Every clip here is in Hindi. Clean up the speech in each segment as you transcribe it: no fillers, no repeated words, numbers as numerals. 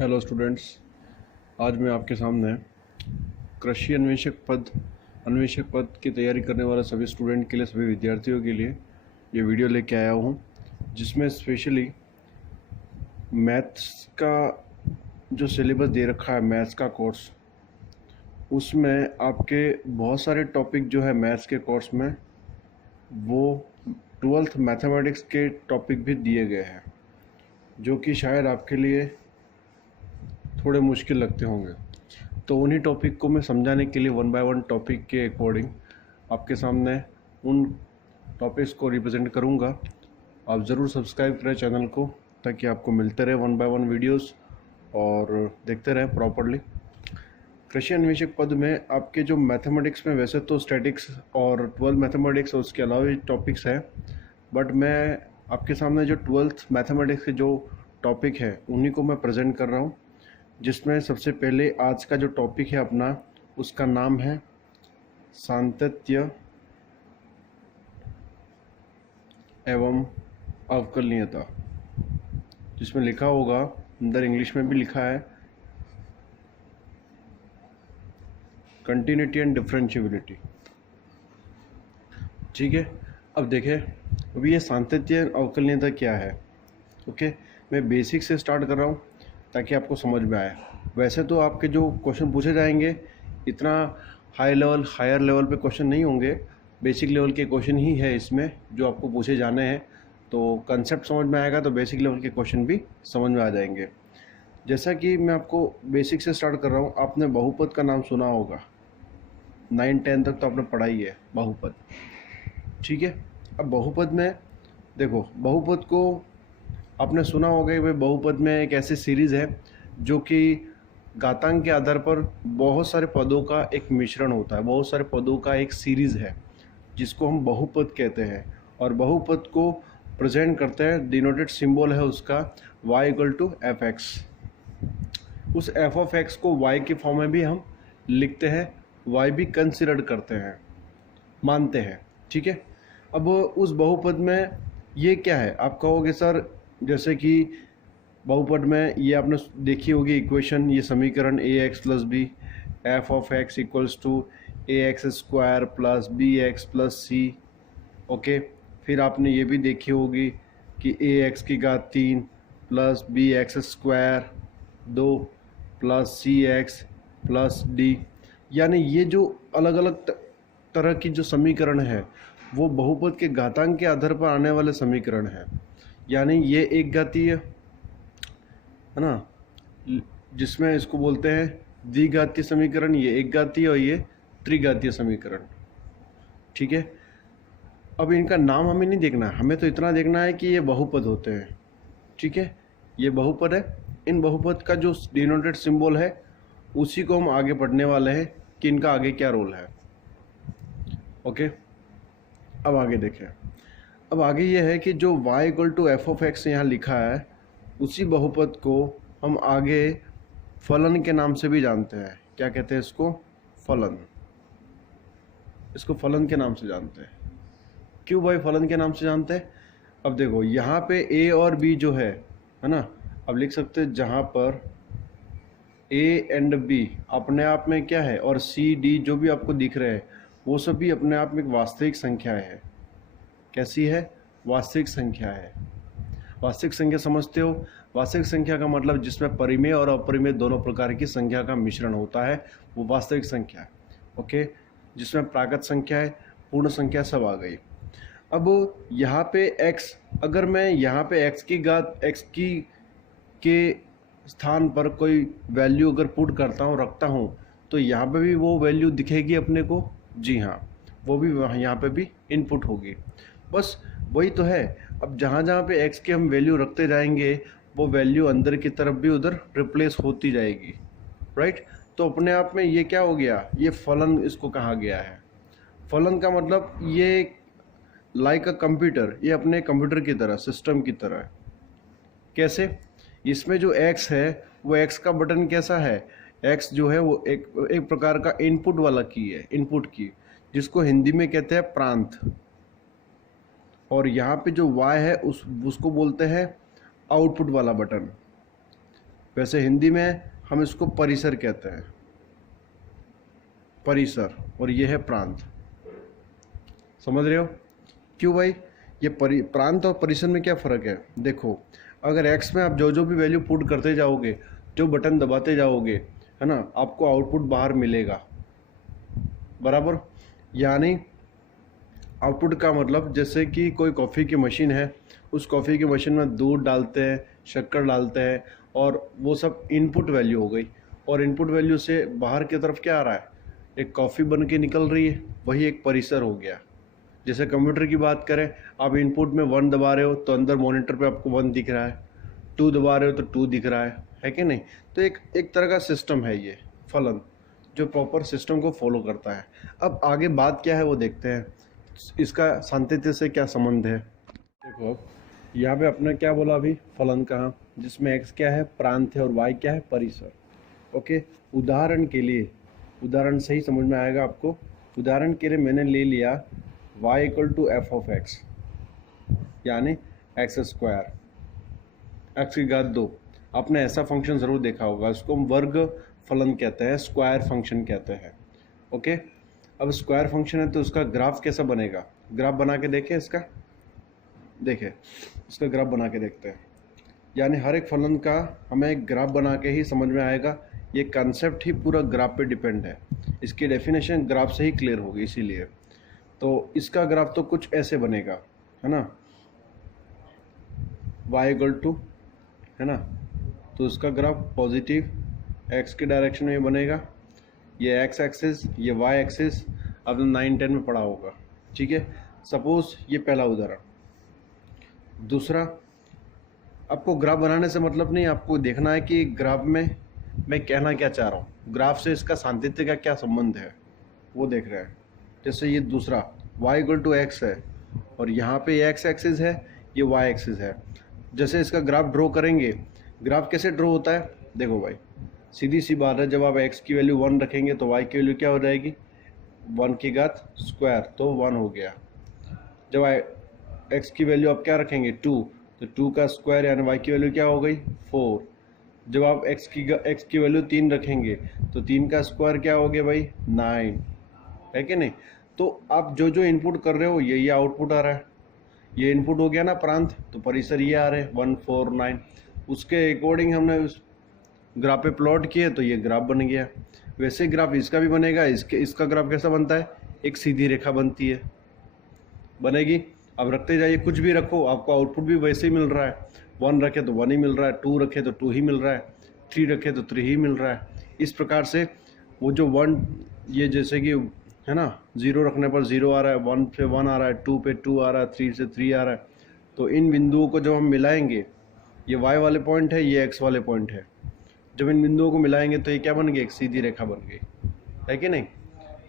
हेलो स्टूडेंट्स, आज मैं आपके सामने कृषि अन्वेषक पद की तैयारी करने वाले सभी स्टूडेंट के लिए, सभी विद्यार्थियों के लिए ये वीडियो लेके आया हूँ, जिसमें स्पेशली मैथ्स का जो सिलेबस दे रखा है, मैथ्स का कोर्स, उसमें आपके बहुत सारे टॉपिक जो है मैथ्स के कोर्स में, वो 12th मैथमेटिक्स के टॉपिक भी दिए गए हैं, जो कि शायद आपके लिए थोड़े मुश्किल लगते होंगे। तो उन्हीं टॉपिक को मैं समझाने के लिए वन बाय वन टॉपिक के अकॉर्डिंग आपके सामने उन टॉपिक्स को रिप्रेजेंट करूंगा। आप ज़रूर सब्सक्राइब करें चैनल को, ताकि आपको मिलते रहे वन बाय वन वीडियोस और देखते रहें प्रॉपरली। कृषि अन्वेषक पद में आपके जो मैथमेटिक्स में, वैसे तो स्टैटिक्स और 12 मैथमेटिक्स और उसके अलावा भी टॉपिक्स हैं, बट मैं आपके सामने जो 12th मैथमेटिक्स के जो टॉपिक है उन्हीं को मैं प्रेजेंट कर रहा हूँ, जिसमें सबसे पहले आज का जो टॉपिक है अपना, उसका नाम है सातत्य एवं अवकलनीयता, जिसमें लिखा होगा, अंदर इंग्लिश में भी लिखा है, कंटिन्यूटी एंड डिफरेंशिएबिलिटी। ठीक है, अब देखें, अभी ये सातत्य अवकलनीयता क्या है। ओके, मैं बेसिक से स्टार्ट कर रहा हूँ ताकि आपको समझ में आए। वैसे तो आपके जो क्वेश्चन पूछे जाएंगे, इतना हायर लेवल पे क्वेश्चन नहीं होंगे, बेसिक लेवल के क्वेश्चन ही है इसमें जो आपको पूछे जाने हैं। तो कंसेप्ट समझ में आएगा तो बेसिक लेवल के क्वेश्चन भी समझ में आ जाएंगे। जैसा कि मैं आपको बेसिक से स्टार्ट कर रहा हूँ, आपने बहुपद का नाम सुना होगा, 9-10 तक तो आपने पढ़ा ही है बहुपद। ठीक है, अब बहुपद में देखो, बहुपद को आपने सुना होगा कि भाई बहुपद में एक ऐसी सीरीज़ है जो कि घातांक के आधार पर बहुत सारे पदों का एक मिश्रण होता है, बहुत सारे पदों का एक सीरीज़ है, जिसको हम बहुपद कहते हैं। और बहुपद को प्रेजेंट करते हैं, डिनोटेड सिंबल है उसका y = f(x). उस f(x) को y के फॉर्म में भी हम लिखते हैं, y भी कंसिडर करते हैं, मानते हैं। ठीक है, अब उस बहुपद में ये क्या है, आप कहोगे सर, जैसे कि बहुपद में ये आपने देखी होगी इक्वेशन, ये समीकरण ax + b f(x) = ax² + bx + c। Okay, फिर आपने ये भी देखी होगी कि ax³ + bx² 2 + cx + d। यानी ये जो अलग अलग तरह की जो समीकरण है, वो बहुपद के घातांक के आधार पर आने वाले समीकरण हैं। यानी ये एक घातीय है ना, जिसमें इसको बोलते हैं द्विघातीय समीकरण, ये एक घातीय, और ये त्रिघातीय समीकरण। ठीक है, अब इनका नाम हमें नहीं देखना है, हमें तो इतना देखना है कि ये बहुपद होते हैं। ठीक है, ये बहुपद है, इन बहुपद का जो डिनोटेड सिंबल है उसी को हम आगे पढ़ने वाले हैं कि इनका आगे क्या रोल है। ओके, अब आगे देखें। अब आगे ये है कि जो y = f(x) यहाँ लिखा है, उसी बहुपद को हम आगे फलन के नाम से भी जानते हैं। क्या कहते हैं इसको? फलन। इसको फलन के नाम से जानते हैं। क्यों भाई फलन के नाम से जानते हैं? अब देखो, यहाँ पे a और b जो है ना, अब लिख सकते हैं जहाँ पर a एंड b अपने आप में क्या है, और c d जो भी आपको दिख रहे हैं, वो सभी अपने आप में एक वास्तविक संख्या है। कैसी है? वास्तविक संख्या है। वास्तविक संख्या समझते हो? वास्तविक संख्या का मतलब जिसमें परिमेय और अपरिमेय दोनों प्रकार की संख्या का मिश्रण होता है, वो वास्तविक संख्या है। ओके, जिसमें प्राकृत संख्या है, पूर्ण संख्या सब आ गई। अब यहाँ पे x, अगर मैं यहाँ पे x की घात x की के स्थान पर कोई वैल्यू अगर पुट करता हूँ, रखता हूँ, तो यहाँ पे भी वो वैल्यू दिखेगी अपने को। जी हाँ, वो भी यहाँ पे भी इनपुट होगी। बस वही तो है। अब जहाँ जहाँ पे x के हम वैल्यू रखते जाएंगे, वो वैल्यू अंदर की तरफ भी उधर रिप्लेस होती जाएगी। राइट, तो अपने आप में ये क्या हो गया, ये फलन इसको कहा गया है। फलन का मतलब ये लाइक अ कंप्यूटर, ये अपने कंप्यूटर की तरह, सिस्टम की तरह है। कैसे? इसमें जो x है, वो x का बटन कैसा है, x जो है वो एक प्रकार का इनपुट वाला की है, इनपुट की, जिसको हिंदी में कहते हैं प्रांत। और यहाँ पे जो y है उसको बोलते हैं आउटपुट वाला बटन। वैसे हिंदी में हम इसको परिसर कहते हैं, परिसर, और ये है प्रांत। समझ रहे हो क्यों भाई? ये प्रांत और परिसर में क्या फ़र्क है? देखो, अगर एक्स में आप जो जो भी वैल्यू पुट करते जाओगे, जो बटन दबाते जाओगे, है ना, आपको आउटपुट बाहर मिलेगा, बराबर। यानी आउटपुट का मतलब, जैसे कि कोई कॉफ़ी की मशीन है, उस कॉफ़ी की मशीन में दूध डालते हैं, शक्कर डालते हैं, और वो सब इनपुट वैल्यू हो गई, और इनपुट वैल्यू से बाहर की तरफ क्या आ रहा है? एक कॉफ़ी बन के निकल रही है, वही एक परिसर हो गया। जैसे कंप्यूटर की बात करें, आप इनपुट में 1 दबा रहे हो तो अंदर मॉनिटर पे आपको 1 दिख रहा है, 2 दबा रहे हो तो 2 दिख रहा है कि नहीं? तो एक तरह का सिस्टम है ये फलन, जो प्रॉपर सिस्टम को फॉलो करता है। अब आगे बात क्या है वो देखते हैं, इसका सांतत्य से क्या संबंध है। देखो, यहाँ पे अपने क्या बोला अभी, फलन कहा, जिसमें x क्या है? प्रांत है, और y क्या है? परिसर। ओके, उदाहरण के लिए, उदाहरण सही समझ में आएगा आपको। उदाहरण के लिए मैंने ले लिया y = f(x), यानी x², x की घात 2। आपने ऐसा फंक्शन ज़रूर देखा होगा, इसको हम वर्ग फलन कहते हैं, स्क्वायर फंक्शन कहते हैं। ओके, अब स्क्वायर फंक्शन है तो उसका ग्राफ कैसा बनेगा? ग्राफ बना के देखें इसका, देखें इसका ग्राफ बना के देखते हैं। यानी हर एक फलन का हमें एक ग्राफ बना के ही समझ में आएगा। ये कंसेप्ट ही पूरा ग्राफ पे डिपेंड है, इसकी डेफिनेशन ग्राफ से ही क्लियर होगी। इसीलिए तो इसका ग्राफ तो कुछ ऐसे बनेगा, है ना, y = है ना, तो इसका ग्राफ पॉजिटिव x की डायरेक्शन में बनेगा। ये x एक्सिस, ये y एक्सिस, आपने 9-10 में पढ़ा होगा, ठीक है। सपोज ये पहला उदाहरण। दूसरा, आपको ग्राफ बनाने से मतलब नहीं, आपको देखना है कि ग्राफ में मैं कहना क्या चाह रहा हूँ, ग्राफ से इसका सांतत्य का क्या संबंध है, वो देख रहे हैं। जैसे ये दूसरा y = x है, और यहाँ पे x एक्सिस है, ये y एक्सिस है। जैसे इसका ग्राफ ड्रॉ करेंगे, ग्राफ कैसे ड्रॉ होता है? देखो भाई, सीधी सी बात है, जब आप x की वैल्यू 1 रखेंगे तो y की वैल्यू क्या हो जाएगी? 1 की घात स्क्वायर, तो 1 हो गया। जब x की वैल्यू आप क्या रखेंगे? 2, तो 2 का स्क्वायर, यानी y की वैल्यू क्या हो गई? 4। जब आप x की वैल्यू 3 रखेंगे तो 3 का स्क्वायर क्या हो गया भाई? 9, है कि नहीं? तो आप जो जो इनपुट कर रहे हो, ये आउटपुट आ रहा है। ये इनपुट हो गया ना प्रांत, तो परिसर ये आ रहे हैं 1, 4, 9। उसके अकॉर्डिंग हमने उस ग्राफ पे प्लॉट किए तो ये ग्राफ बन गया। वैसे ग्राफ इसका भी बनेगा। इसका ग्राफ कैसा बनता है? एक सीधी रेखा बनती है, बनेगी। अब रखते जाइए, कुछ भी रखो, आपको आउटपुट भी वैसे ही मिल रहा है। 1 रखे तो 1 ही मिल रहा है, 2 रखे तो 2 ही मिल रहा है, 3 रखे तो 3 ही मिल रहा है। इस प्रकार से वो जो 1, ये जैसे कि है ना, 0 रखने पर 0 आ रहा है, 1 पे 1 आ रहा है, 2 पे 2 आ रहा है, 3 से 3 आ रहा है। तो इन बिंदुओं को जब हम मिलाएंगे, ये y वाले पॉइंट है, ये x वाले पॉइंट है, जब इन बिंदुओं को मिलाएंगे तो ये क्या बन गई? एक सीधी रेखा बन गई, है कि नहीं?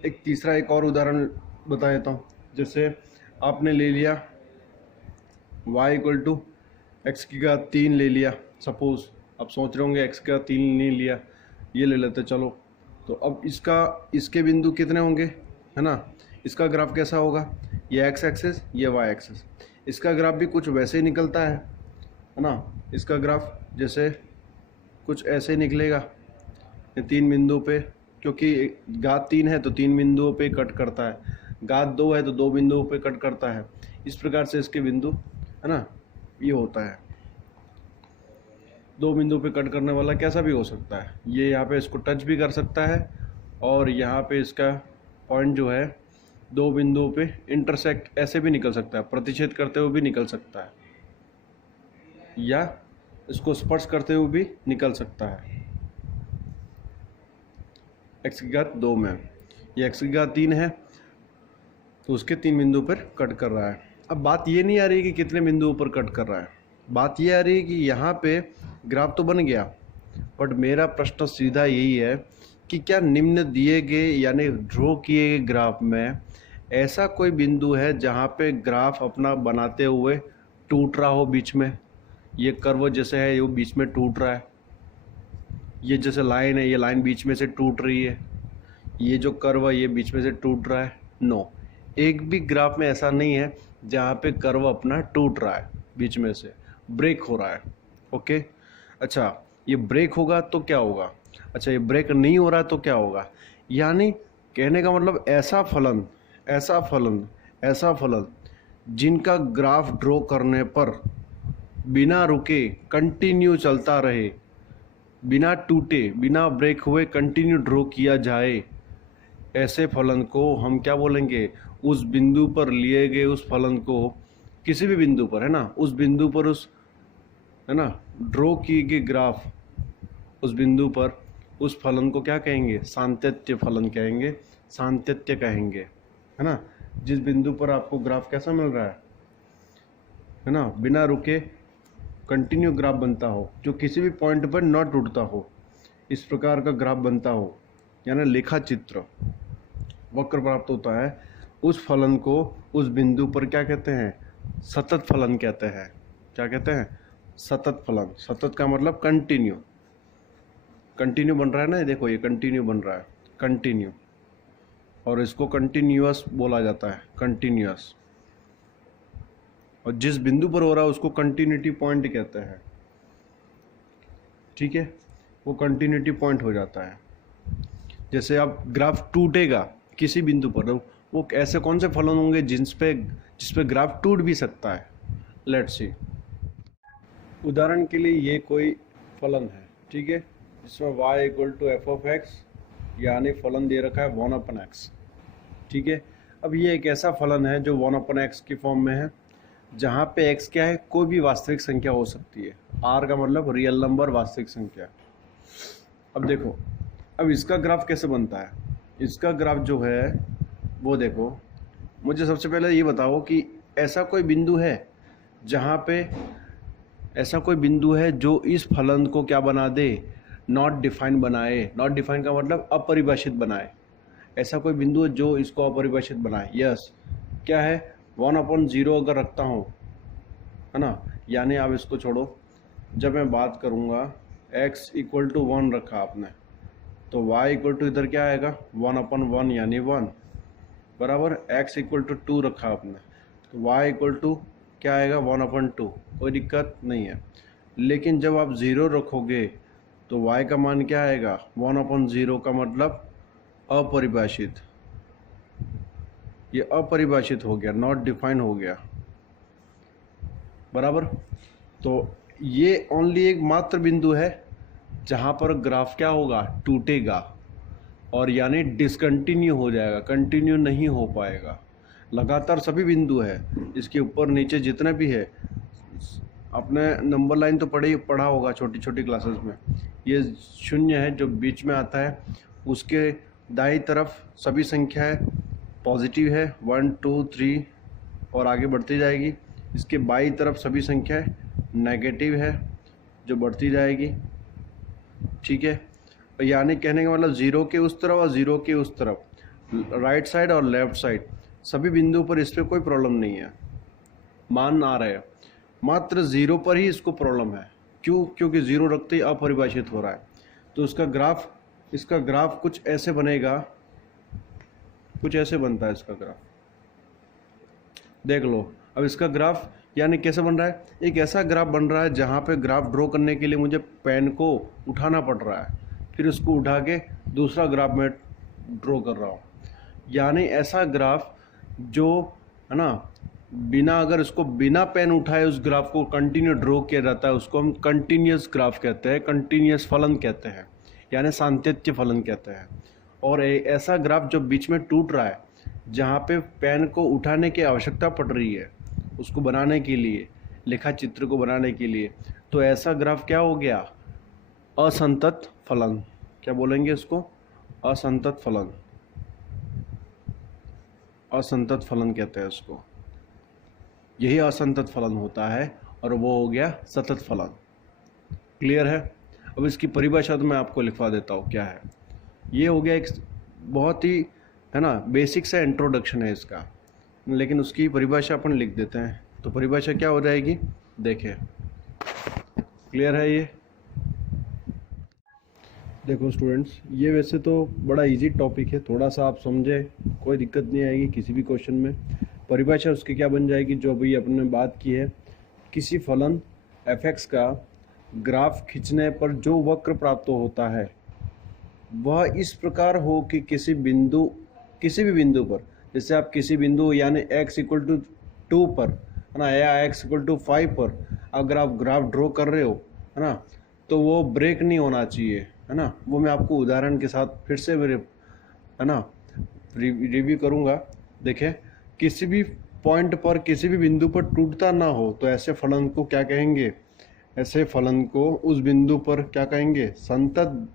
एक तीसरा, एक और उदाहरण बता देता हूँ। जैसे आपने ले लिया y = x की घात 3 ले लिया। सपोज आप सोच रहे होंगे x का 3 नहीं लिया, ये ले लेते चलो। तो अब इसके बिंदु कितने होंगे, है ना? इसका ग्राफ कैसा होगा? ये x एक्सिस, ये y एक्सिस। इसका ग्राफ भी कुछ वैसे ही निकलता है ना? इसका ग्राफ जैसे कुछ ऐसे निकलेगा, 3 बिंदु पे, क्योंकि घात 3 है तो 3 बिंदुओं पे कट करता है, घात 2 है तो 2 बिंदुओं पे कट करता है। इस प्रकार से इसके बिंदु, है ना, ये होता है। 2 बिंदु पे कट करने वाला कैसा भी हो सकता है, ये यहाँ पे इसको टच भी कर सकता है, और यहाँ पे इसका पॉइंट जो है 2 बिंदुओं पे इंटरसेक्ट ऐसे भी निकल सकता है, प्रतिच्छेद करते हुए भी निकल सकता है, या इसको स्पर्श करते हुए भी निकल सकता है। x की घात 2 में ये x की घात 3 है, तो उसके 3 बिंदु पर कट कर रहा है। अब बात ये नहीं आ रही कि कितने बिंदुओं पर कट कर रहा है, बात ये आ रही है कि यहाँ पे ग्राफ तो बन गया, बट मेरा प्रश्न सीधा यही है कि क्या निम्न दिए गए यानी ड्रॉ किए गए ग्राफ में ऐसा कोई बिंदु है जहाँ पे ग्राफ अपना बनाते हुए टूट रहा हो बीच में? ये कर्व जैसे है, ये बीच में टूट रहा है। ये जैसे लाइन है, ये लाइन बीच में से टूट रही है। ये जो कर्व है, ये बीच में से टूट रहा है। नो, एक भी ग्राफ में ऐसा नहीं है जहाँ पे कर्व अपना टूट रहा है, बीच में से ब्रेक हो रहा है। ओके, अच्छा, ये ब्रेक होगा तो क्या होगा, अच्छा ये ब्रेक नहीं हो रहा है तो क्या होगा। यानी कहने का मतलब ऐसा फलन, ऐसा फलन, ऐसा फलन जिनका ग्राफ ड्रॉ करने पर बिना रुके कंटिन्यू चलता रहे, बिना टूटे, बिना ब्रेक हुए कंटिन्यू ड्रॉ किया जाए, ऐसे फलन को हम क्या बोलेंगे, उस बिंदु पर लिए गए उस फलन को, किसी भी बिंदु पर है ना, उस बिंदु पर उस है ना ड्रॉ की गई ग्राफ, उस बिंदु पर उस फलन को क्या कहेंगे, सातत्य फलन कहेंगे, सातत्य कहेंगे, है ना। जिस बिंदु पर आपको ग्राफ कैसा मिल रहा है ना, बिना रुके कंटिन्यू ग्राफ बनता हो, जो किसी भी पॉइंट पर न टूटता हो, इस प्रकार का ग्राफ बनता हो, यानी लेखा चित्र वक्र प्राप्त होता है, उस फलन को उस बिंदु पर क्या कहते हैं, सतत फलन कहते हैं। क्या कहते हैं, सतत फलन। सतत का मतलब कंटिन्यू, कंटिन्यू बन रहा है ना, ये देखो ये कंटिन्यू बन रहा है, कंटिन्यू, और इसको कंटिन्यूअस बोला जाता है, कंटिन्यूअस। और जिस बिंदु पर हो रहा है उसको कंटिन्यूटी पॉइंट कहते हैं, ठीक है, वो कंटिन्यूटी पॉइंट हो जाता है। जैसे अब ग्राफ टूटेगा किसी बिंदु पर, वो ऐसे कौन से फलन होंगे जिस पे ग्राफ टूट भी सकता है। लेट्स सी, उदाहरण के लिए ये कोई फलन है, ठीक है, जिसमें y equal to f of x, यानी फलन दे रखा है 1/x, ठीक है। अब ये एक ऐसा फलन है जो 1/x की फॉर्म में है, जहाँ पे x क्या है, कोई भी वास्तविक संख्या हो सकती है, r का मतलब रियल नंबर, वास्तविक संख्या। अब देखो, अब इसका ग्राफ कैसे बनता है, इसका ग्राफ जो है वो देखो, मुझे सबसे पहले ये बताओ कि ऐसा कोई बिंदु है जहाँ पे, ऐसा कोई बिंदु है जो इस फलन को क्या बना दे, नॉट डिफाइन बनाए। नॉट डिफाइन का मतलब अपरिभाषित बनाए। ऐसा कोई बिंदु है जो इसको अपरिभाषित बनाए। यस, क्या है, 1/0 अगर रखता हूँ, है ना, यानी आप इसको छोड़ो, जब मैं बात करूँगा x इक्वल टू 1 रखा आपने, तो y इक्वल टू इधर क्या आएगा, 1/1 यानी 1 बराबर। x इक्वल टू 2 रखा आपने, तो y इक्वल टू क्या आएगा, 1/2, कोई दिक्कत नहीं है। लेकिन जब आप 0 रखोगे तो y का मान क्या आएगा, 1/0 का मतलब अपरिभाषित। ये अपरिभाषित हो गया, नॉट डिफाइन हो गया, बराबर। तो ये ओनली एक मात्र बिंदु है जहाँ पर ग्राफ क्या होगा, टूटेगा, और यानी डिसकंटिन्यू हो जाएगा, कंटिन्यू नहीं हो पाएगा। लगातार सभी बिंदु है, इसके ऊपर नीचे जितने भी है, आपने नंबर लाइन तो पढ़ा होगा छोटी छोटी क्लासेस में। ये 0 है जो बीच में आता है, उसके दाईं तरफ सभी संख्याएं पॉजिटिव है, 1 2 3 और आगे बढ़ती जाएगी। इसके बाईं तरफ सभी संख्याएं नेगेटिव है जो बढ़ती जाएगी, ठीक है। यानी कहने का मतलब 0 के उस तरफ और 0 के उस तरफ, राइट साइड और लेफ्ट साइड, सभी बिंदुओं पर इस पर कोई प्रॉब्लम नहीं है, मान आ रहे हैं। मात्र 0 पर ही इसको प्रॉब्लम है। क्यों? क्योंकि 0 रखते ही अपरिभाषित हो रहा है। तो इसका ग्राफ कुछ ऐसे बनेगा, कुछ ऐसे बनता है इसका ग्राफ, देख लो। अब इसका ग्राफ यानी कैसे बन रहा है, एक ऐसा ग्राफ बन रहा है जहाँ पे ग्राफ ड्रॉ करने के लिए मुझे पेन को उठाना पड़ रहा है, फिर उसको उठा के दूसरा ग्राफ में ड्रॉ कर रहा हूँ। यानी ऐसा ग्राफ जो है ना, अगर इसको बिना पेन उठाए उस ग्राफ को कंटिन्यू ड्रॉ किया जाता है, उसको हम कंटिन्यूस ग्राफ कहते हैं, कंटिन्यूस फलन कहते हैं, यानी सातत्य फलन कहते हैं। और ऐसा ग्राफ जो बीच में टूट रहा है, जहाँ पे पेन को उठाने की आवश्यकता पड़ रही है उसको बनाने के लिए, लेखा चित्र को बनाने के लिए, तो ऐसा ग्राफ क्या हो गया, असंतत फलन। क्या बोलेंगे इसको, असंतत फलन, असंतत फलन कहते हैं उसको। यही असंतत फलन होता है, और वो हो गया सतत फलन। क्लियर है? अब इसकी परिभाषा तो मैं आपको लिखवा देता हूँ क्या है। ये हो गया एक बहुत ही, है ना, बेसिक सा इंट्रोडक्शन है इसका, लेकिन उसकी परिभाषा अपन लिख देते हैं। तो परिभाषा क्या हो जाएगी, देखिए, क्लियर है ये? देखो स्टूडेंट्स, ये वैसे तो बड़ा इजी टॉपिक है, थोड़ा सा आप समझे कोई दिक्कत नहीं आएगी किसी भी क्वेश्चन में। परिभाषा उसकी क्या बन जाएगी, जो अभी अपने बात की है, किसी फलन f(x) का ग्राफ खींचने पर जो वक्र प्राप्त होता है वह इस प्रकार हो कि किसी भी बिंदु पर, जैसे आप किसी बिंदु यानी x इक्वल टू 2 पर, है ना, या x इक्वल टू 5 पर अगर आप ग्राफ ड्रॉ कर रहे हो, है ना, तो वो ब्रेक नहीं होना चाहिए, है ना। वो मैं आपको उदाहरण के साथ फिर से मेरे, है ना, रिव्यू करूँगा। देखें, किसी भी पॉइंट पर किसी भी बिंदु पर टूटता ना हो तो ऐसे फलन को क्या कहेंगे? ऐसे फलन को उस बिंदु पर क्या कहेंगे? संतत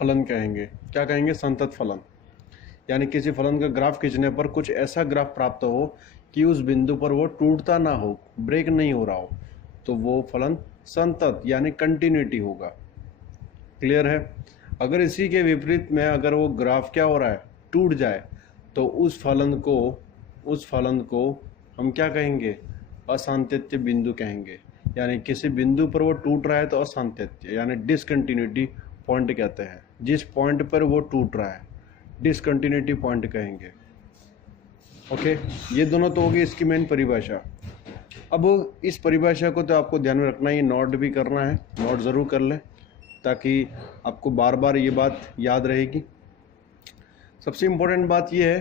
फलन कहेंगे। क्या कहेंगे? संतत फलन। यानी किसी फलन का ग्राफ खींचने पर कुछ ऐसा ग्राफ प्राप्त हो कि उस बिंदु पर वो टूटता ना हो, ब्रेक नहीं हो रहा हो, तो वो फलन संतत यानी कंटिन्यूटी होगा। क्लियर है? अगर इसी के विपरीत में अगर वो ग्राफ क्या हो रहा है? टूट जाए, तो उस फलन को हम क्या कहेंगे? असांतत्य बिंदु कहेंगे। यानी किसी बिंदु पर वो टूट रहा है तो असांतत्य यानी डिसकंटिन्यूटी पॉइंट कहते हैं। जिस पॉइंट पर वो टूट रहा है डिसकंटिन्यूटी पॉइंट कहेंगे। ओके, ये दोनों तो होगी इसकी मेन परिभाषा। अब इस परिभाषा को तो आपको ध्यान में रखना है, नोट भी करना है, नोट ज़रूर कर लें ताकि आपको बार बार ये बात याद रहेगी। सबसे इम्पोर्टेंट बात ये है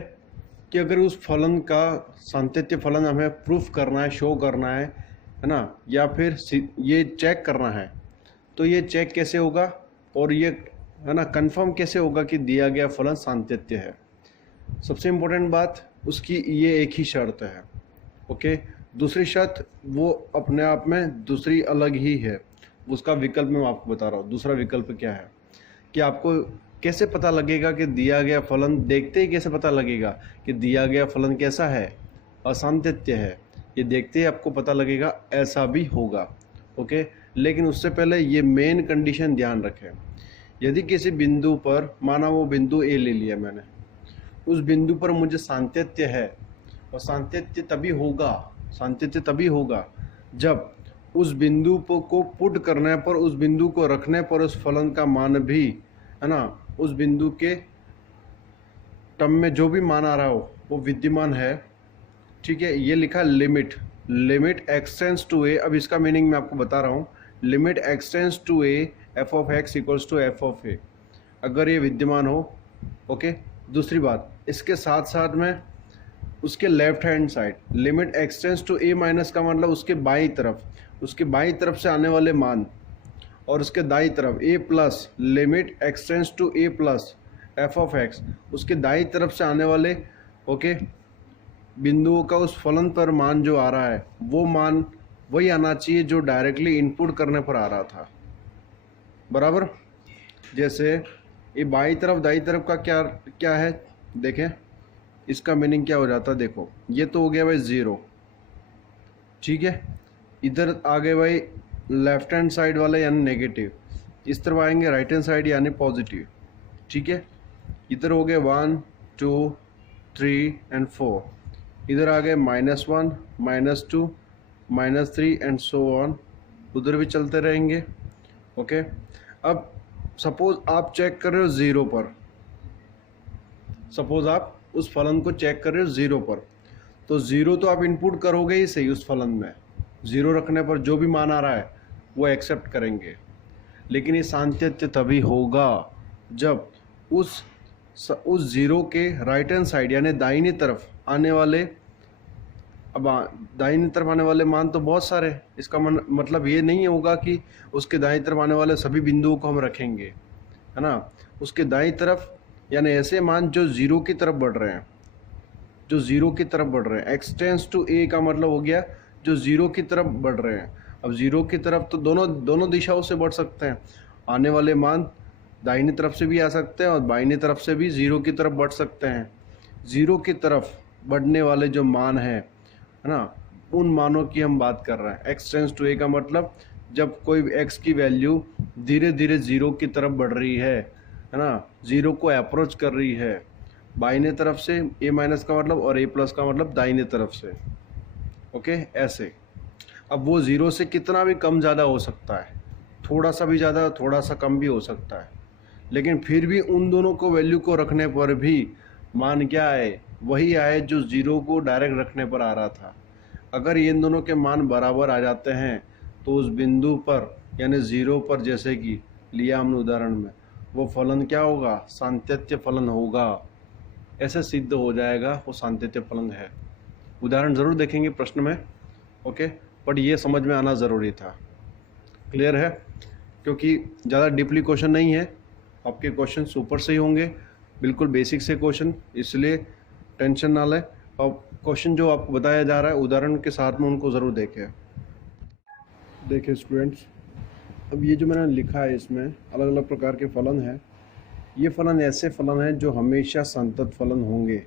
कि अगर उस फलन का सांतत्य फलन हमें प्रूफ करना है, शो करना है ना, या फिर ये चेक करना है, तो ये चेक कैसे होगा और ये, है ना, कंफर्म कैसे होगा कि दिया गया फलन सांतत्य है? सबसे इम्पोर्टेंट बात उसकी ये एक ही शर्त है। ओके, दूसरी शर्त वो अपने आप में दूसरी अलग ही है, उसका विकल्प मैं आपको बता रहा हूँ। दूसरा विकल्प क्या है कि आपको कैसे पता लगेगा कि दिया गया फलन, देखते ही कैसे पता लगेगा कि दिया गया फलन कैसा है? असांतत्य है। ये देखते ही आपको पता लगेगा ऐसा भी होगा। ओके, लेकिन उससे पहले ये मेन कंडीशन ध्यान रखें। यदि किसी बिंदु पर, माना वो बिंदु ए ले लिया मैंने, उस बिंदु पर मुझे सांतत्य है, और सांतत्य तभी होगा जब उस बिंदु को पुट करने पर, उस बिंदु को रखने पर उस फलन का मान भी, है ना, उस बिंदु के टर्म में जो भी मान आ रहा हो वो विद्यमान है। ठीक है, ये लिखा लिमिट एक्सटेंड्स टू ए। अब इसका मीनिंग मैं आपको बता रहा हूँ। Limit x tends to a f of x equals to f of a, अगर ये विद्यमान हो। ओके, दूसरी बात, इसके साथ साथ में उसके left hand side limit x tends to a minus का मतलब उसके बाईं तरफ से आने वाले मान, और उसके दाईं तरफ a plus limit x tends to a plus f of x, उसके दाईं तरफ से आने वाले, ओके, बिंदुओं का उस फलन पर मान जो आ रहा है वो मान वही आना चाहिए जो डायरेक्टली इनपुट करने पर आ रहा था। बराबर? जैसे ये बाईं तरफ दाईं तरफ का क्या है? देखें, इसका मीनिंग क्या हो जाता है? देखो, ये तो हो गया भाई 0। ठीक है, इधर आ गए भाई लेफ्ट हैंड साइड वाले यानी नेगेटिव, इस तरफ आएंगे राइट हैंड साइड यानी पॉजिटिव। ठीक है, इधर हो गए 1 2 3 एंड 4, इधर आ गए -1 -2 -3 एंड सो ऑन, उधर भी चलते रहेंगे। ओके, अब सपोज आप चेक कर रहे हो 0 पर, सपोज आप उस फलन को चेक कर रहे हो 0 पर, तो 0 तो आप इनपुट करोगे ही सही उस फलन में। 0 रखने पर जो भी मान आ रहा है वो एक्सेप्ट करेंगे। लेकिन ये सांतत्य तभी होगा जब उस 0 के राइट हैंड साइड यानी दाहिनी तरफ आने वाले, अब दाहिनी तरफ आने वाले मान तो बहुत सारे, इसका मतलब ये नहीं होगा कि उसके दाईं तरफ आने वाले सभी बिंदुओं को हम रखेंगे, है ना। उसके दाईं तरफ यानी ऐसे मान जो 0 की तरफ बढ़ रहे हैं, एक्स टेंड्स टू ए का मतलब हो गया जो 0 की तरफ बढ़ रहे हैं। अब 0 की तरफ तो दोनों दिशाओं से बढ़ सकते हैं, आने वाले मान दाहिनी तरफ से भी आ सकते हैं और बाईनी तरफ से भी 0 की तरफ बढ़ सकते हैं। 0 की तरफ बढ़ने वाले जो मान है ना, उन मानों की हम बात कर रहे हैं। एक्स टेंड्स टू ए का मतलब जब कोई x की वैल्यू धीरे धीरे 0 की तरफ बढ़ रही है ना, 0 को अप्रोच कर रही है बाईने तरफ से, a माइनस का मतलब और a प्लस का मतलब दाहिने तरफ से। ओके, ऐसे। अब वो 0 से कितना भी कम ज़्यादा हो सकता है, थोड़ा सा भी ज़्यादा थोड़ा सा कम भी हो सकता है, लेकिन फिर भी उन दोनों को वैल्यू को रखने पर भी मान क्या आए? वही आए जो 0 को डायरेक्ट रखने पर आ रहा था। अगर इन दोनों के मान बराबर आ जाते हैं तो उस बिंदु पर यानी ज़ीरो पर, जैसे कि लिया हमने उदाहरण में, वो फलन क्या होगा, सान्तत्य फलन होगा। ऐसे सिद्ध हो जाएगा वो सान्तत्य फलन है। उदाहरण ज़रूर देखेंगे प्रश्न में, ओके, बट ये समझ में आना ज़रूरी था। क्लियर है? क्योंकि ज़्यादा डीपली क्वेश्चन नहीं है, आपके क्वेश्चन ऊपर से ही होंगे, बिल्कुल बेसिक से क्वेश्चन, इसलिए टेंशन ना लें। और क्वेश्चन जो आपको बताया जा रहा है उदाहरण के साथ में उनको ज़रूर देखें। देखिए स्टूडेंट्स, अब ये जो मैंने लिखा है इसमें अलग अलग प्रकार के फलन हैं। ये फलन ऐसे फलन हैं जो हमेशा संतत फलन होंगे।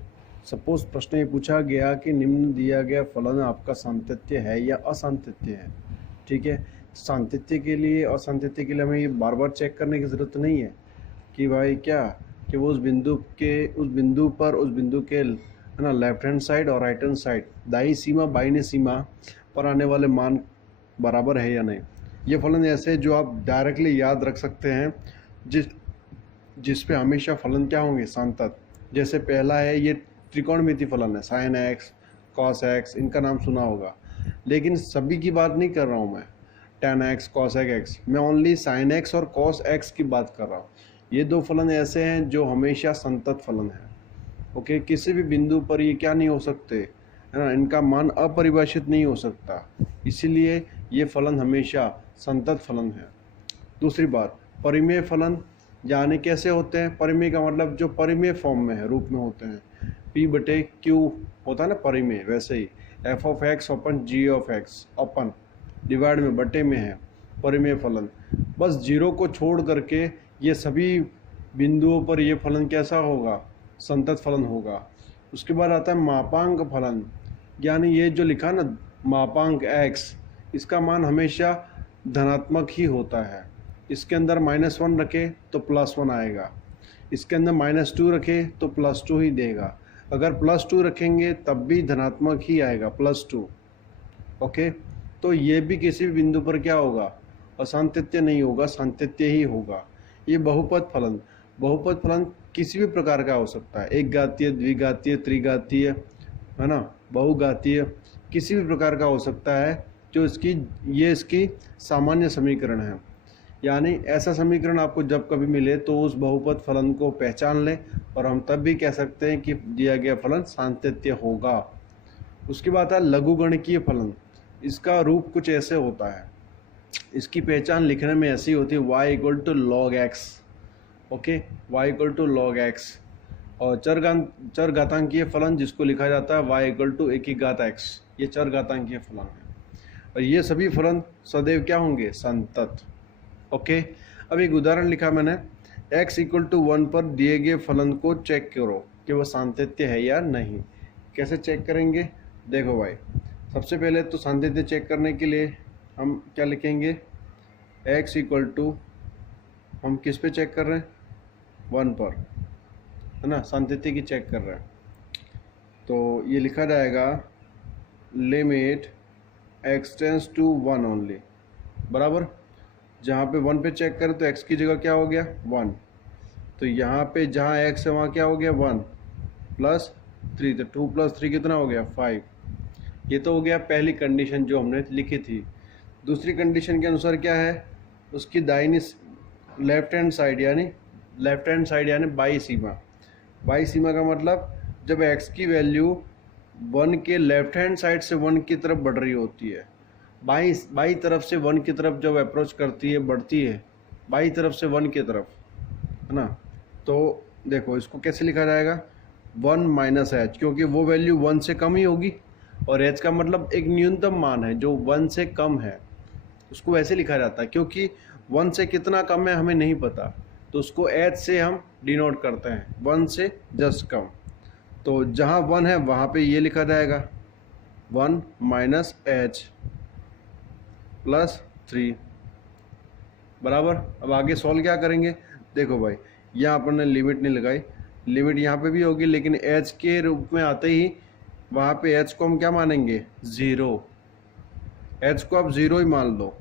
सपोज प्रश्न ये पूछा गया कि निम्न दिया गया फलन आपका सातत्य है या असंतत्य है। ठीक है, सातत्य के लिए और असंतत्य के लिए हमें ये बार बार चेक करने की ज़रूरत नहीं है कि भाई क्या कि वो उस बिंदु पर उस बिंदु के है ना लेफ्ट हैंड साइड और राइट हैंड साइड दाई सीमा बाईं सीमा पर आने वाले मान बराबर है या नहीं। ये फलन ऐसे जो आप डायरेक्टली याद रख सकते हैं, जिस पे हमेशा फलन क्या होंगे, संतत। जैसे पहला है ये त्रिकोणमिति फलन है, साइन एक्स कॉस एक्स, इनका नाम सुना होगा, लेकिन सभी की बात नहीं कर रहा हूँ मैं। टेन एक्स कॉसेक एक्स, मैं ओनली साइन एक्स और कॉस एक्स की बात कर रहा हूँ। ये दो फलन ऐसे हैं जो हमेशा संतत फलन है। ओके, किसी भी बिंदु पर ये क्या नहीं हो सकते, है ना, इनका मान अपरिभाषित नहीं हो सकता, इसीलिए ये फलन हमेशा संतत फलन है। दूसरी बात, परिमेय फलन यानी कैसे होते हैं। परिमेय का मतलब जो परिमेय फॉर्म में है, रूप में होते हैं। P/Q होता है ना परिमेय, वैसे ही f(x) अपन g(x) अपन डिवाइड में बटे में है परिमेय फलन। बस जीरो को छोड़ करके ये सभी बिंदुओं पर ये फलन कैसा होगा, संतत फलन होगा। उसके बाद आता है मापांक फलन, यानी ये जो लिखा ना मापांक x, इसका मान हमेशा धनात्मक ही होता है। इसके अंदर -1 रखे तो +1 आएगा, इसके अंदर -2 रखे तो +2 ही देगा। अगर +2 रखेंगे तब भी धनात्मक ही आएगा, +2। ओके, तो ये भी किसी भी बिंदु पर क्या होगा, असांतत्य नहीं होगा, सातत्य ही होगा। ये बहुपद फलन किसी भी प्रकार का हो सकता है, एक घातीय, द्विघातीय, त्रिघातीय, है ना, बहुघातीय, किसी भी प्रकार का हो सकता है। जो इसकी सामान्य समीकरण है, यानी ऐसा समीकरण आपको जब कभी मिले तो उस बहुपद फलन को पहचान लें और हम तब भी कह सकते हैं कि दिया गया फलन सातत्य होगा। उसके बाद है लघुगणकीय फलन। इसका रूप कुछ ऐसे होता है, इसकी पहचान लिखने में ऐसी होती है y = log x। Okay, y = log x। और चर घातांकीय फलन जिसको लिखा जाता है y = (1)(x), ये चर घातांकीय फलन है। और ये सभी फलन सदैव क्या होंगे, संतत। ओके, अब एक उदाहरण लिखा मैंने, x = 1 पर दिए गए फलन को चेक करो कि वह सातत्य है या नहीं। कैसे चेक करेंगे, देखो भाई, सबसे पहले तो सातत्य चेक करने के लिए हम क्या लिखेंगे, x = हम किस पे चेक कर रहे हैं, 1 पर, है ना, सातत्य की चेक कर रहे हैं। तो ये लिखा जाएगा limit x tends to 1 only, बराबर। जहाँ पे 1 पे चेक करें तो x की जगह क्या हो गया, 1। तो यहाँ पे जहाँ x है वहाँ क्या हो गया, 1 + 3, तो 2 + 3 कितना हो गया, 5। ये तो हो गया पहली कंडीशन जो हमने लिखी थी। दूसरी कंडीशन के अनुसार क्या है, उसकी दाहिनी लेफ्ट हैंड साइड यानी बाई सीमा का मतलब जब x की वैल्यू 1 के लेफ्ट हैंड साइड से 1 की तरफ बढ़ रही होती है, बाई तरफ से 1 की तरफ जब अप्रोच करती है, बढ़ती है बाई तरफ से 1 की तरफ, है ना। तो देखो इसको कैसे लिखा जाएगा, 1 - h, क्योंकि वो वैल्यू 1 से कम ही होगी और h का मतलब एक न्यूनतम मान है जो 1 से कम है, उसको ऐसे लिखा जाता है। क्योंकि 1 से कितना कम है हमें नहीं पता, तो उसको h से हम डिनोट करते हैं, 1 से जस्ट कम। तो जहाँ 1 है वहाँ पे ये लिखा जाएगा 1 - h + 3, बराबर। अब आगे सॉल्व क्या करेंगे, देखो भाई, यहाँ अपन ने लिमिट नहीं लगाई, लिमिट यहाँ पे भी होगी, लेकिन h के रूप में आते ही वहाँ पे h को हम क्या मानेंगे, 0। h को आप 0 ही मान लो,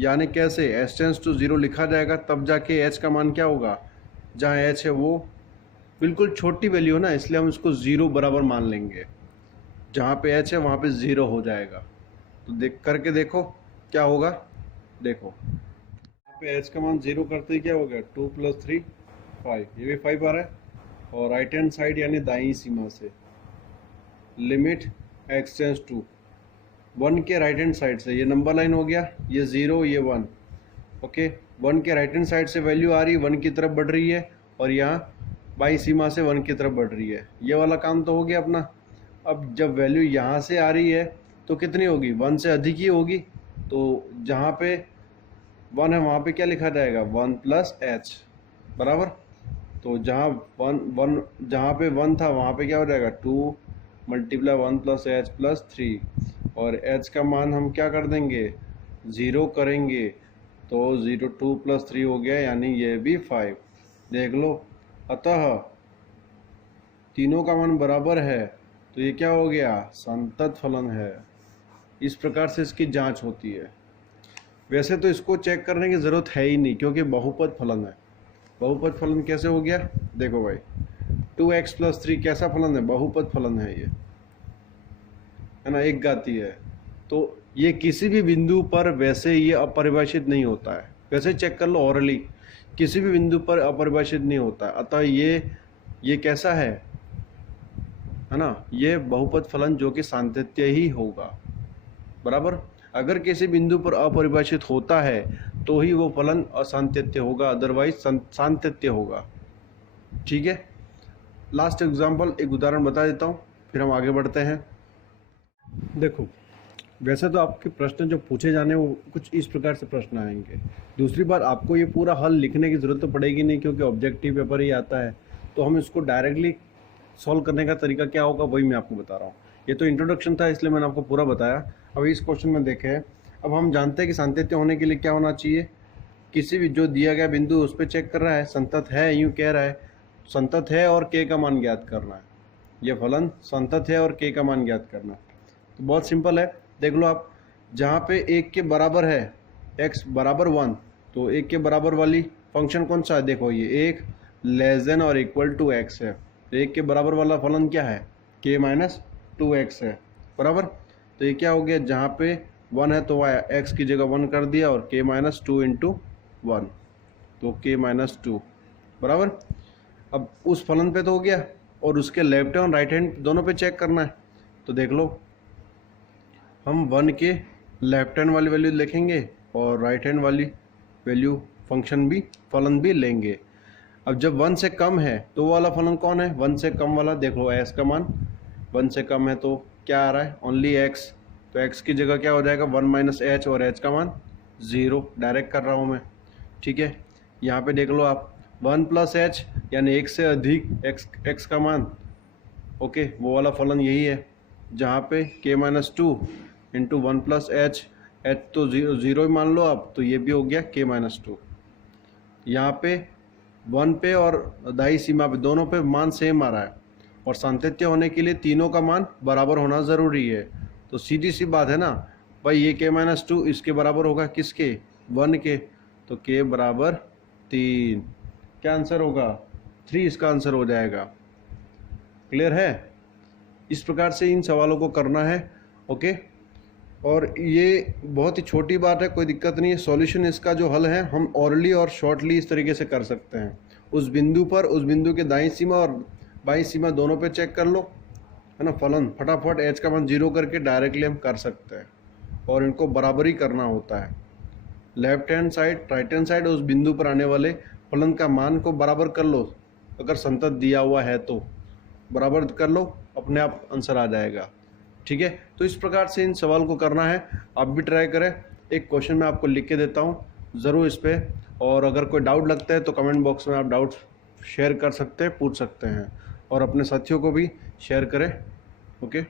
यानी कैसे, h टेंड्स टू 0 लिखा जाएगा, तब जाके h का मान क्या होगा, जहाँ h है वो बिल्कुल छोटी वैल्यू है ना, इसलिए हम उसको 0 बराबर मान लेंगे। जहाँ पे h है वहाँ पे 0 हो जाएगा। तो करके देखो क्या होगा, देखो यहाँ पे एच का मान 0 करते ही क्या हो गया, 2 + 3 5, ये भी 5 आ रहा है। और राइट हैंड साइड यानी दाईं सीमा से लिमिट x टेंड्स टू 1 के राइट हैंड साइड से, ये नंबर लाइन हो गया, ये 0 ये 1, ओके। 1 के राइट हैंड साइड से वैल्यू आ रही है, 1 की तरफ बढ़ रही है, और यहाँ बाई सीमा से 1 की तरफ बढ़ रही है। ये वाला काम तो हो गया अपना। अब जब वैल्यू यहाँ से आ रही है तो कितनी होगी, 1 से अधिक ही होगी। तो जहाँ पे 1 है वहाँ पे क्या लिखा जाएगा, 1 + h बराबर। तो जहाँ 1 जहाँ पे 1 था वहाँ पे क्या हो जाएगा, 2 × 1 + h + 3, और h का मान हम क्या कर देंगे, 0 करेंगे। तो 0 2 + 3 हो गया, यानी ये भी 5। देख लो, अतः तीनों का मान बराबर है, तो ये क्या हो गया, संतत फलन है। इस प्रकार से इसकी जांच होती है। वैसे तो इसको चेक करने की ज़रूरत है ही नहीं, क्योंकि बहुपद फलन है। बहुपद फलन कैसे हो गया, देखो भाई, 2x + 3 कैसा फलन है, बहुपद फलन है ये, है ना, एक घाती है। तो ये किसी भी बिंदु पर वैसे ये अपरिभाषित नहीं होता है। वैसे चेक कर लो ऑरली, किसी भी बिंदु पर अपरिभाषित नहीं होता है। अतः ये कैसा है ना, ये बहुपद फलन जो कि सांतत्य ही होगा, बराबर। अगर किसी बिंदु पर अपरिभाषित होता है तो ही वो फलन असांतत्य होगा, अदरवाइज सांतत्य होगा। ठीक है, लास्ट एग्जांपल, एक उदाहरण बता देता हूँ, फिर हम आगे बढ़ते हैं। देखो, वैसे तो आपके प्रश्न जो पूछे जाने वो कुछ इस प्रकार से प्रश्न आएंगे। दूसरी बात, आपको ये पूरा हल लिखने की ज़रूरत तो पड़ेगी नहीं, क्योंकि ऑब्जेक्टिव पेपर ही आता है। तो हम इसको डायरेक्टली सॉल्व करने का तरीका क्या होगा वही मैं आपको बता रहा हूँ। ये तो इंट्रोडक्शन था, इसलिए मैंने आपको पूरा बताया। अब इस क्वेश्चन में देखें, अब हम जानते हैं कि सांतत्य होने के लिए क्या होना चाहिए, किसी भी जो दिया गया बिंदु उस पर चेक कर रहा है, संतत है, यूँ कह रहा है संतत है और k का मान ज्ञात करना है। ये फलन संतत है और k का मान ज्ञात करना है। तो बहुत सिंपल है, देख लो आप, जहाँ पे 1 के बराबर है, x = 1, तो 1 के बराबर वाली फंक्शन कौन सा है, देखो ये 1 < ≤ x है। तो 1 के बराबर वाला फलन क्या है, k - 2x है, बराबर। तो ये क्या हो गया, जहाँ पे 1 है तो x की जगह 1 कर दिया, और k - 2 × 1, तो k - 2 बराबर। अब उस फलन पे तो हो गया, और उसके लेफ्ट हैंड राइट हैंड दोनों पे चेक करना है। तो देख लो, हम 1 के लेफ्ट हैंड वाली वैल्यू लिखेंगे और राइट हैंड वाली वैल्यू फंक्शन भी फलन भी लेंगे। अब जब 1 से कम है तो वो वाला फलन कौन है, 1 से कम वाला। देख लो s का मान 1 से कम है तो क्या आ रहा है, ओनली x। तो x की जगह क्या हो जाएगा, 1 - h, और h का मान 0 डायरेक्ट कर रहा हूँ मैं। ठीक है, यहाँ पे देख लो आप, 1 + h यानी 1 से अधिक x का मान, ओके, वो वाला फलन यही है। जहाँ पे k - 2 × 1 + h, h तो 0 ही मान लो आप, तो ये भी हो गया k - 2। यहाँ पे 1 पे और दाई सीमा पे दोनों पे मान सेम आ रहा है, और सांतत्य होने के लिए तीनों का मान बराबर होना ज़रूरी है। तो सीधी सी बात है ना भाई, ये k - 2 इसके बराबर होगा, किसके, 1 के, तो k = 3। क्या आंसर होगा, 3 इसका आंसर हो जाएगा। क्लियर है, इस प्रकार से इन सवालों को करना है, ओके। और ये बहुत ही छोटी बात है, कोई दिक्कत नहीं है। सॉल्यूशन इसका जो हल है हम ऑरली और शॉर्टली इस तरीके से कर सकते हैं। उस बिंदु पर, उस बिंदु के दाईं सीमा और बाईं सीमा दोनों पे चेक कर लो, है ना, फलन फटाफट h का मान 0 करके डायरेक्टली हम कर सकते हैं, और इनको बराबरी करना होता है। Left hand side right hand side उस बिंदु पर आने वाले फलन का मान को बराबर कर लो, अगर संतत दिया हुआ है तो बराबर कर लो, अपने आप आंसर आ जाएगा। ठीक है, तो इस प्रकार से इन सवाल को करना है, आप भी ट्राई करें। एक क्वेश्चन मैं आपको लिख के देता हूँ, ज़रूर इस पर, और अगर कोई डाउट लगता है तो कमेंट बॉक्स में आप डाउट शेयर कर सकते हैं, पूछ सकते हैं, और अपने साथियों को भी शेयर करें, ओके।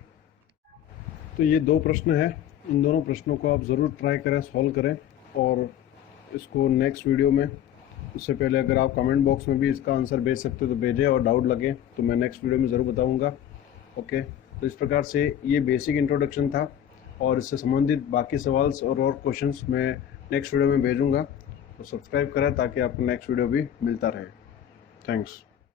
तो ये 2 प्रश्न हैं, इन दोनों प्रश्नों को आप ज़रूर ट्राई करें, सॉल्व करें, और इसको नेक्स्ट वीडियो में, उससे पहले अगर आप कमेंट बॉक्स में भी इसका आंसर भेज सकते हो तो भेजें, और डाउट लगे तो मैं नेक्स्ट वीडियो में ज़रूर बताऊँगा, ओके। तो इस प्रकार से ये बेसिक इंट्रोडक्शन था, और इससे संबंधित बाकी सवाल और क्वेश्चंस मैं नेक्स्ट वीडियो में भेजूँगा। तो सब्सक्राइब करें ताकि आपको नेक्स्ट वीडियो भी मिलता रहे। थैंक्स।